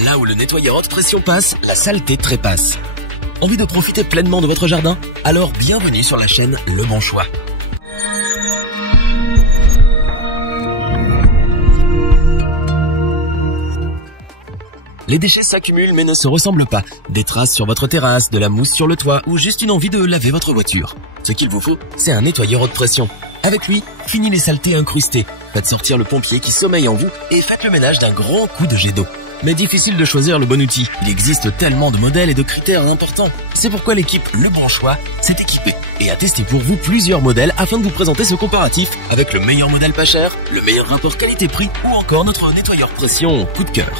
Là où le nettoyeur haute pression passe, la saleté trépasse. Envie de profiter pleinement de votre jardin? Alors bienvenue sur la chaîne Le Bon Choix. Les déchets s'accumulent mais ne se ressemblent pas. Des traces sur votre terrasse, de la mousse sur le toit ou juste une envie de laver votre voiture. Ce qu'il vous faut, c'est un nettoyeur haute pression. Avec lui, fini les saletés incrustées. Faites sortir le pompier qui sommeille en vous et faites le ménage d'un grand coup de jet d'eau. Mais difficile de choisir le bon outil. Il existe tellement de modèles et de critères importants. C'est pourquoi l'équipe Le Bon Choix s'est équipée et a testé pour vous plusieurs modèles afin de vous présenter ce comparatif avec le meilleur modèle pas cher, le meilleur rapport qualité-prix ou encore notre nettoyeur pression coup de cœur.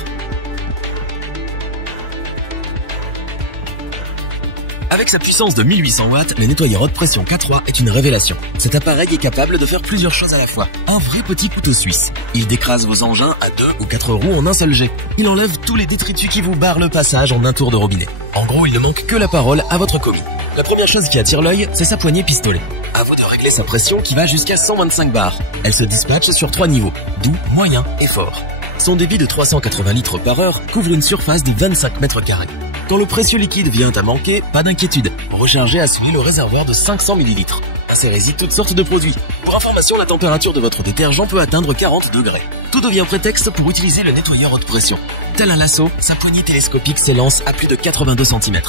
Avec sa puissance de 1800 watts, le nettoyeur haute pression K3 est une révélation. Cet appareil est capable de faire plusieurs choses à la fois. Un vrai petit couteau suisse. Il décrase vos engins à 2 ou 4 roues en un seul jet. Il enlève tous les détritus qui vous barrent le passage en un tour de robinet. En gros, il ne manque que la parole à votre commis. La première chose qui attire l'œil, c'est sa poignée pistolet. À vous de régler sa pression qui va jusqu'à 125 bars. Elle se dispatche sur 3 niveaux, doux, moyen et fort. Son débit de 380 litres par heure couvre une surface de 25 mètres carrés. Quand le précieux liquide vient à manquer, pas d'inquiétude. Rechargez à celui le réservoir de 500 ml. Insérez-y toutes sortes de produits. Pour information, la température de votre détergent peut atteindre 40 degrés. Tout devient prétexte pour utiliser le nettoyeur haute pression. Tel un lasso, sa poignée télescopique s'élance à plus de 82 cm.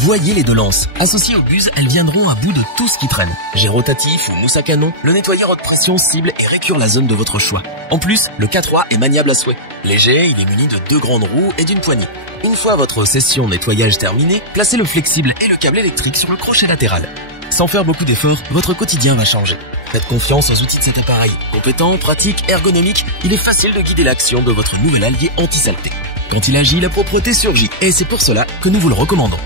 Voyez les deux lances. Associées aux buses, elles viendront à bout de tout ce qui traîne. Jet rotatif ou mousse à canon, le nettoyeur haute pression cible et récure la zone de votre choix. En plus, le K3 est maniable à souhait. Léger, il est muni de 2 grandes roues et d'une poignée. Une fois votre session nettoyage terminée, placez le flexible et le câble électrique sur le crochet latéral. Sans faire beaucoup d'efforts, votre quotidien va changer. Faites confiance aux outils de cet appareil. Compétent, pratique, ergonomique, il est facile de guider l'action de votre nouvel allié anti-saleté. Quand il agit, la propreté surgit et c'est pour cela que nous vous le recommandons.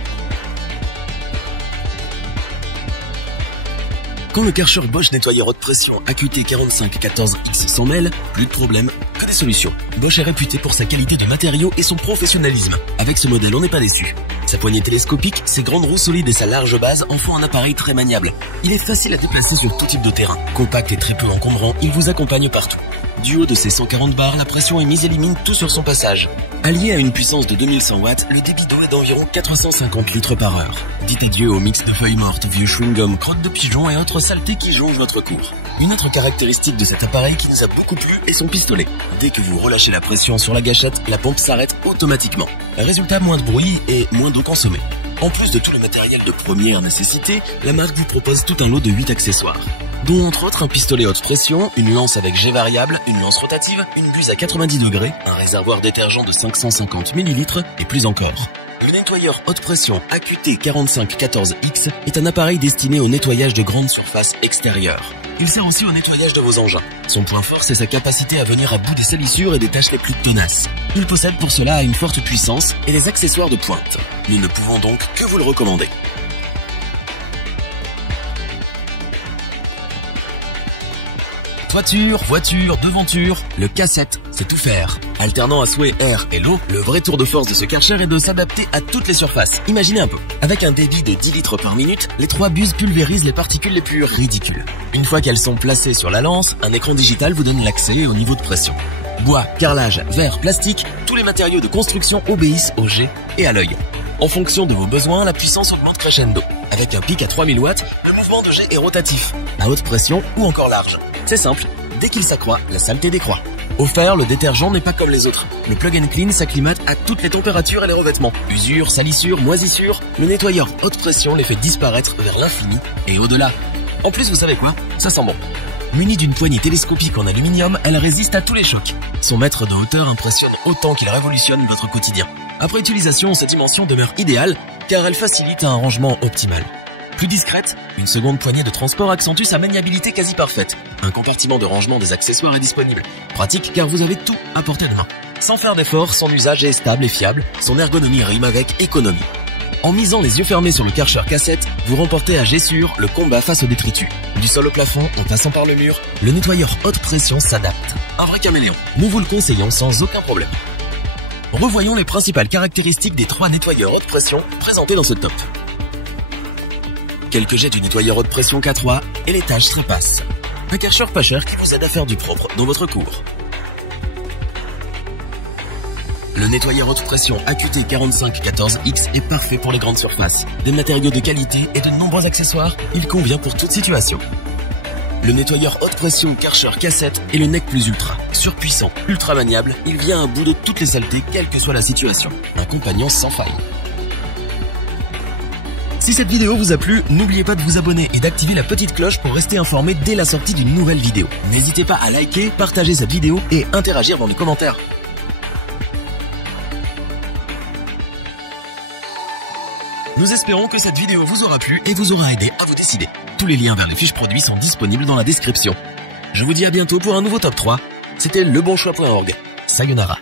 Quand le Karcher Bosch nettoyeur haute pression AQT 4514X s'en mêle, plus de problème, que des solutions. Bosch est réputé pour sa qualité de matériaux et son professionnalisme. Avec ce modèle, on n'est pas déçu. Sa poignée télescopique, ses grandes roues solides et sa large base en font un appareil très maniable. Il est facile à déplacer sur tout type de terrain. Compact et très peu encombrant, il vous accompagne partout. Du haut de ses 140 bars, la pression émise élimine tout sur son passage. Allié à une puissance de 2100 watts, le débit d'eau est d'environ 450 litres par heure. Dites adieu au mix de feuilles mortes, vieux chewing-gum, crottes de pigeons et autres saletés qui jongent votre cours. Une autre caractéristique de cet appareil qui nous a beaucoup plu est son pistolet. Dès que vous relâchez la pression sur la gâchette, la pompe s'arrête automatiquement. Résultat, moins de bruit et moins d'eau consommée. En plus de tout le matériel de première nécessité, la marque vous propose tout un lot de 8 accessoires, dont entre autres un pistolet haute pression, une lance avec jet variable, une lance rotative, une buse à 90 degrés, un réservoir détergent de 550 ml et plus encore. Le nettoyeur haute pression AQT 4514X est un appareil destiné au nettoyage de grandes surfaces extérieures. Il sert aussi au nettoyage de vos engins. Son point fort, c'est sa capacité à venir à bout des salissures et des tâches les plus tenaces. Il possède pour cela une forte puissance et des accessoires de pointe. Nous ne pouvons donc que vous le recommander. Toiture, voiture, devanture, le K7, c'est tout faire. Alternant à souhait air et l'eau, le vrai tour de force de ce Karcher est de s'adapter à toutes les surfaces. Imaginez un peu. Avec un débit de 10 litres par minute, les 3 buses pulvérisent les particules les plus ridicules. Une fois qu'elles sont placées sur la lance, un écran digital vous donne l'accès au niveau de pression. Bois, carrelage, verre, plastique, tous les matériaux de construction obéissent au jet et à l'œil. En fonction de vos besoins, la puissance augmente crescendo. Avec un pic à 3000 watts, le mouvement de jet est rotatif, à haute pression ou encore large. C'est simple, dès qu'il s'accroît, la saleté décroît. Offert, le détergent n'est pas comme les autres. Le plug and clean s'acclimate à toutes les températures et les revêtements. Usure, salissure, moisissure, le nettoyeur haute pression les fait disparaître vers l'infini et au-delà. En plus, vous savez quoi? Ça sent bon. Munie d'une poignée télescopique en aluminium, elle résiste à tous les chocs. Son mètre de hauteur impressionne autant qu'il révolutionne votre quotidien. Après utilisation, sa dimension demeure idéale car elle facilite un rangement optimal. Plus discrète, une seconde poignée de transport accentue sa maniabilité quasi parfaite. Un compartiment de rangement des accessoires est disponible. Pratique car vous avez tout à portée de main. Sans faire d'effort, son usage est stable et fiable, son ergonomie rime avec économie. En misant les yeux fermés sur le Karcher K7, vous remportez à jet sûr le combat face aux détritus. Du sol au plafond, en passant par le mur, le nettoyeur haute pression s'adapte. Un vrai caméléon. Nous vous le conseillons sans aucun problème. Revoyons les principales caractéristiques des 3 nettoyeurs haute pression présentés dans ce top. Quelques jets du nettoyeur haute pression K3 et les tâches trépassent. Un Karcher pas cher qui vous aide à faire du propre dans votre cour. Le nettoyeur haute pression AQT 4514X est parfait pour les grandes surfaces. Des matériaux de qualité et de nombreux accessoires, il convient pour toute situation. Le nettoyeur haute pression Karcher K7 est le Nec Plus Ultra. Surpuissant, ultra maniable, il vient à bout de toutes les saletés, quelle que soit la situation. Un compagnon sans faille. Si cette vidéo vous a plu, n'oubliez pas de vous abonner et d'activer la petite cloche pour rester informé dès la sortie d'une nouvelle vidéo. N'hésitez pas à liker, partager cette vidéo et interagir dans les commentaires. Nous espérons que cette vidéo vous aura plu et vous aura aidé à vous décider. Tous les liens vers les fiches produits sont disponibles dans la description. Je vous dis à bientôt pour un nouveau top 3. C'était lebonchoix.org. Sayonara.